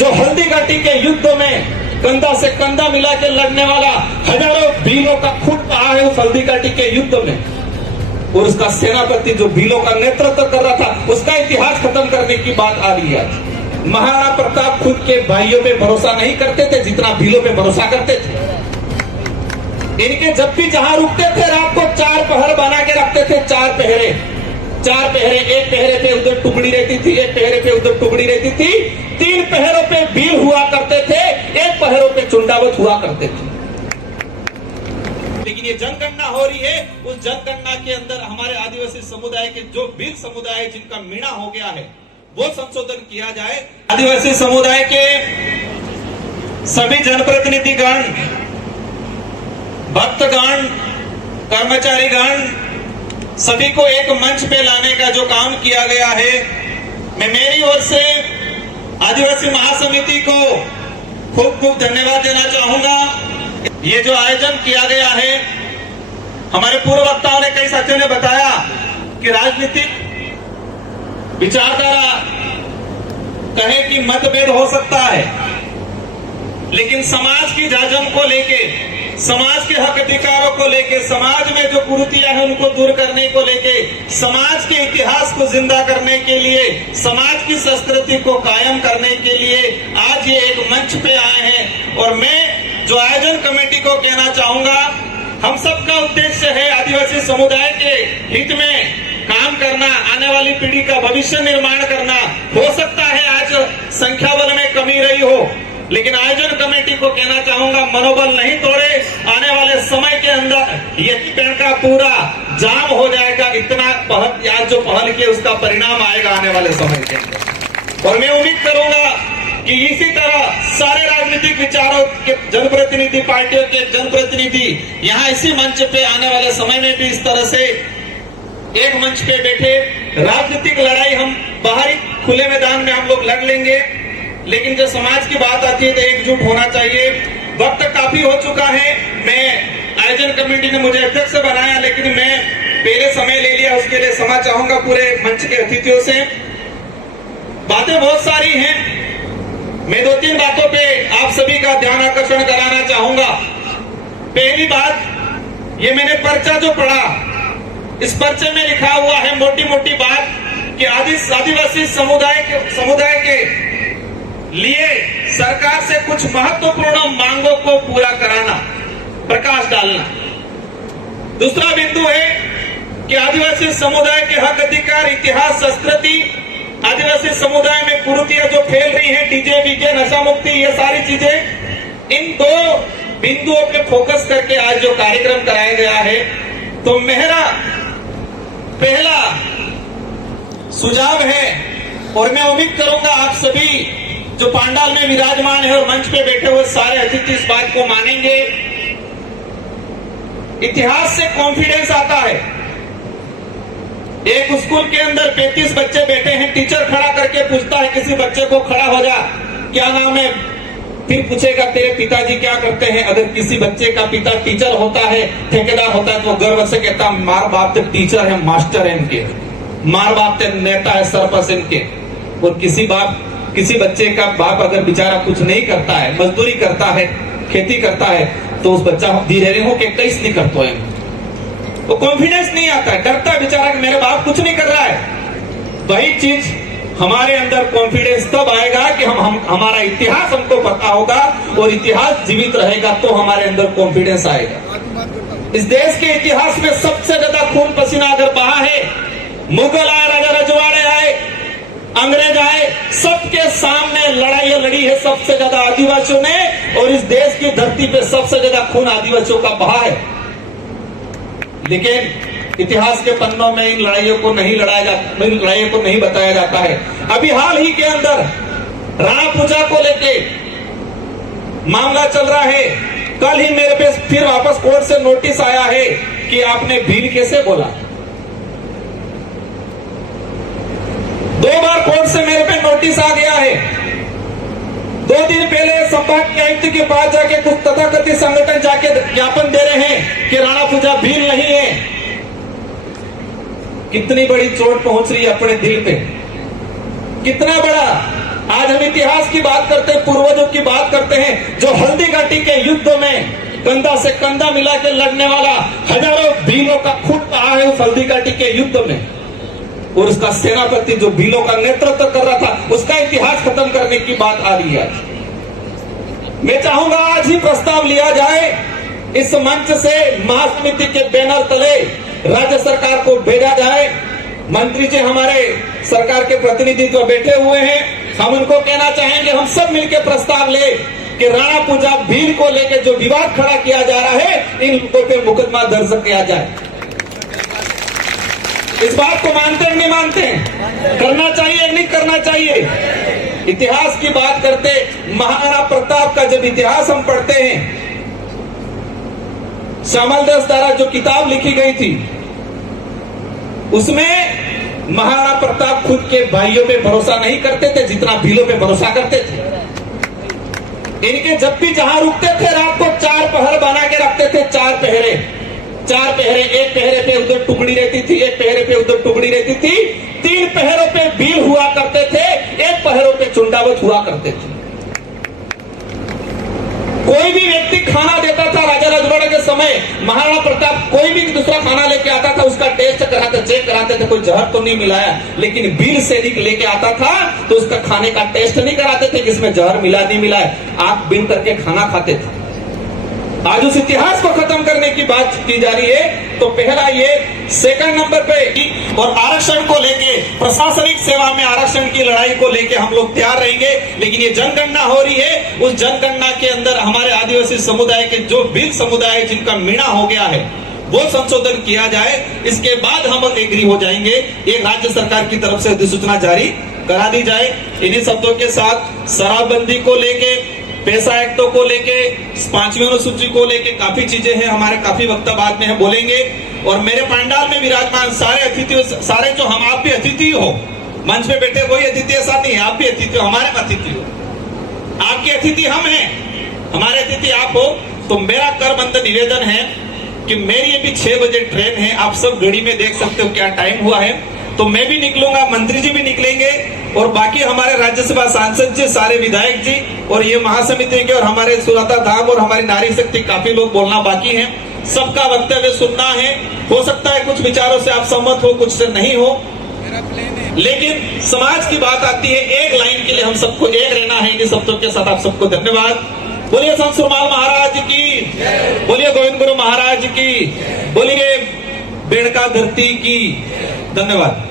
जो हल्दी घाटी के युद्ध में कंधा से कंधा मिला के लड़ने वाला हजारों भीलों का खून बहा है उस हल्दी घाटी के युद्ध में, और उसका सेनापति जो भीलों का नेतृत्व कर रहा था, उसका इतिहास खत्म करने की बात आ रही है। महाराणा प्रताप खुद के भाइयों पे भरोसा नहीं करते थे जितना भीलों पे भरोसा करते थे। इनके जब भी जहां रुकते थे रात को 4 पहर बना के रखते थे, 4 पहरे, एक पहरे पे उधर टुकड़ी रहती थी, एक पहरे पे उधर टुकड़ी रहती थी, 3 पहरों पे भील हुआ करते थे, 1 पहरों पे चुंडावत हुआ करते थे। लेकिन ये जनगणना हो रही है, उस जनगणना के अंदर हमारे आदिवासी समुदाय के जो भील समुदाय जिनका मीणा हो गया है वो संशोधन किया जाए। आदिवासी समुदाय के सभी जनप्रतिनिधिगण, भक्तगण, कर्मचारीगण, सभी को एक मंच पे लाने का जो काम किया गया है, मैं मेरी ओर से आदिवासी महासमिति को खूब खूब धन्यवाद देना चाहूंगा। ये जो आयोजन किया गया है, हमारे पूर्व वक्ताओं ने, कई साथियों ने बताया कि राजनीतिक विचारधारा कहे कि मतभेद हो सकता है, लेकिन समाज की जाजम को लेके, समाज के हक अधिकारों को लेके, समाज में जो कुरीतियां हैं उनको दूर करने को लेके, समाज के इतिहास को जिंदा करने के लिए, समाज की संस्कृति को कायम करने के लिए आज ये एक मंच पे आए हैं। और मैं जो आयोजन कमेटी को कहना चाहूंगा, हम सबका उद्देश्य है आदिवासी समुदाय के हित में काम करना, आने वाली पीढ़ी का भविष्य निर्माण करना। हो सकता है आज संख्या बल में कमी रही हो, लेकिन आयोजन कमेटी को कहना चाहूंगा, मनोबल नहीं तोड़े, आने वाले समय के अंदर ये पेड़ का पूरा जाम हो जाएगा। इतना आज जो पहल की उसका परिणाम आएगा आने वाले समय के अंदर। और मैं उम्मीद करूंगा कि इसी तरह सारे राजनीतिक विचारों के जनप्रतिनिधि, पार्टियों के जनप्रतिनिधि यहाँ इसी मंच पे आने वाले समय में भी इस तरह से एक मंच पे बैठे राजनीतिक लड़ाई हम बाहरी खुले मैदान में हम लोग लड़ लेंगे, लेकिन जब समाज की बात आती है तो एकजुट होना चाहिए। वक्त काफी हो चुका है। मैं आयोजन कमेटी ने मुझे अध्यक्ष बनाया, लेकिन मैं पहले समय ले लिया, उसके लिए क्षमा चाहूंगा पूरे मंच के अतिथियों से। बातें बहुत सारी हैं, मैं 2-3 बातों पे आप सभी का ध्यान आकर्षण कराना चाहूंगा। पहली बात, ये मैंने पर्चा जो पढ़ा, इस पर्चे में लिखा हुआ है मोटी मोटी बात कि आदिवासी समुदाय के लिए सरकार से कुछ महत्वपूर्ण मांगों को पूरा कराना, प्रकाश डालना। दूसरा बिंदु है कि आदिवासी समुदाय के हक अधिकार, इतिहास, संस्कृति, आदिवासी समुदाय में कुरीतियां जो फैल रही हैं, डीजे बीजे, नशा मुक्ति, ये सारी चीजें, इन 2 बिंदुओं पे फोकस करके आज जो कार्यक्रम कराया गया है, तो मेरा पहला सुझाव है, और मैं उम्मीद करूंगा आप सभी जो पांडाल में विराजमान है और मंच पे बैठे हुए सारे अतिथि इस बात को मानेंगे। इतिहास से कॉन्फिडेंस आता है। एक स्कूल के अंदर 35 बच्चे बैठे हैं, टीचर खड़ा करके पूछता है किसी बच्चे को, खड़ा हो जा, क्या नाम है, फिर पूछेगा तेरे पिताजी क्या करते हैं। अगर किसी बच्चे का पिता टीचर होता है, ठेकेदार होता है, तो गर्व से कहता मार बाप तो टीचर है, मास्टर है इनके, मार बाप तो नेता है, सरपंच इनके। और किसी बच्चे का बाप अगर बेचारा कुछ नहीं करता है, मजदूरी करता है, खेती करता है, तो उस बच्चा धीरे हो के कैसे नहीं करता है, तो कॉन्फिडेंस नहीं आता है, डरता है बेचारा कि मेरे बाप कुछ नहीं कर रहा है। वही चीज हमारे अंदर कॉन्फिडेंस तब आएगा कि हमारा इतिहास हमको पता होगा, और इतिहास जीवित रहेगा तो हमारे अंदर कॉन्फिडेंस आएगा। इस देश के इतिहास में सबसे ज्यादा खून पसीना अगर बहा है, मुगल आए, राजा रजवाड़े आए, अंग्रेज आए, सबके सामने लड़ाई लड़ी है सबसे ज्यादा आदिवासियों ने, और इस देश की धरती पे सबसे ज्यादा खून आदिवासियों का बहा है। लेकिन इतिहास के पन्नों में इन लड़ाइयों को नहीं लड़ाइयों को नहीं बताया जाता है। अभी हाल ही के अंदर राणा पूजा को लेके मामला चल रहा है। कल ही मेरे पे फिर वापस कोर्ट से नोटिस आया है कि आपने भील कैसे बोला। 2 बार कोर्ट से मेरे पे नोटिस आ गया है। 2 दिन पहले संभाग के आयुक्त के पास जाके कुछ तथाकथित संगठन जाके ज्ञापन दे रहे हैं कि राणा पूजा भील नहीं है। कितनी बड़ी चोट पहुंच रही है अपने दिल पे, कितना बड़ा आज हम इतिहास की बात करते हैं, पूर्वजों की बात करते हैं, जो हल्दी घाटी के युद्ध में कंधा से कंधा मिला के लड़ने वाला, हजारों भीलों का खून बहा है उस हल्दी घाटी के युद्ध में, और उसका सेनापति जो भीलों का नेतृत्व कर रहा था, उसका इतिहास खत्म करने की बात आ रही है। मैं चाहूंगा आज ही प्रस्ताव लिया जाए, इस मंच से महासमिति के बैनर तले राज्य सरकार को भेजा जाए। मंत्री जी हमारे सरकार के प्रतिनिधि तो बैठे हुए हैं, हम उनको कहना चाहेंगे, हम सब मिलकर प्रस्ताव ले कि राणा पूजा भील को लेकर जो विवाद खड़ा किया जा रहा है, इन लोगों पे मुकदमा दर्ज किया जाए। इस बात को मानते हैं नहीं मानते हैं? करना चाहिए नहीं करना चाहिए? इतिहास की बात करते, महाराणा प्रताप का जब इतिहास हम पढ़ते हैं, श्यामल दास द्वारा जो किताब लिखी गई थी, उसमें महाराणा प्रताप खुद के भाइयों पे भरोसा नहीं करते थे जितना भीलों पे भरोसा करते थे। इनके जब भी जहां रुकते थे, रात को 4 पहर बना के रखते थे, 4 पहरे, एक पहरे पे उधर टुकड़ी रहती थी, एक पहरे पे उधर टुकड़ी रहती थी, 3 पहरों पे भील हुआ करते थे, 1 पहरों पे चुंडावत हुआ करते थे। कोई भी व्यक्ति खाना देता था राजा रजवाड़े के समय, महाराणा प्रताप कोई भी दूसरा खाना लेके आता था, उसका टेस्ट कराते, चेक कराते थे, कोई जहर तो नहीं मिलाया। लेकिन वीर सैनिक लेके आता था तो उसका खाने का टेस्ट नहीं कराते थे कि इसमें जहर मिला नहीं मिला है, आंख बिन करके खाना खाते थे। आज उस इतिहास को खत्म करने की बात की जा रही है। तो पहला ये, सेकंड नंबर पे, और आरक्षण को लेके, प्रशासनिक सेवा में आरक्षण की लड़ाई को लेके हम लोग तैयार रहेंगे। लेकिन ये जनगणना हो रही है, उस जनगणना के अंदर हमारे आदिवासी समुदाय के जो भील समुदाय जिनका मीणा हो गया है, वो संशोधन किया जाए। इसके बाद हम एग्री हो जाएंगे, एक राज्य सरकार की तरफ से अधिसूचना जारी करा दी जाए। इन्हीं शब्दों के साथ शराबबंदी को लेके, पैसा एक्टों को लेके, 5वीं अनुसूची को लेके काफी चीजें हैं, हमारे काफी वक्ता बाद में बोलेंगे। और मेरे पंडाल में विराजमान सारे अतिथि, सारे जो हम, आप भी अतिथि हो, मंच पे बैठे कोई अतिथि ऐसा नहीं है, आप भी अतिथि हो, हमारे अतिथि हो, आपके अतिथि हम हैं, हमारे अतिथि आप हो। तो मेरा करबंद निवेदन है कि मेरी अभी 6 बजे ट्रेन है, आप सब घड़ी में देख सकते हो क्या टाइम हुआ है, तो मैं भी निकलूंगा, मंत्री जी भी निकलेंगे, और बाकी हमारे राज्यसभा सांसद जी, सारे विधायक जी, और ये महासमिति के, और हमारे सुराता धाम और हमारी नारी शक्ति, काफी लोग बोलना बाकी हैं। सबका वक्तव्य सुनना है। हो सकता है कुछ विचारों से आप सहमत हो, कुछ से नहीं हो, लेकिन समाज की बात आती है, एक लाइन के लिए हम सबको एक रहना है। इन शब्दों के साथ आप सबको धन्यवाद। बोलिए संत सुरमाल महाराज की, बोलिए गोविंद गुरु महाराज की, बोलिए बेड़का धरती की। धन्यवाद।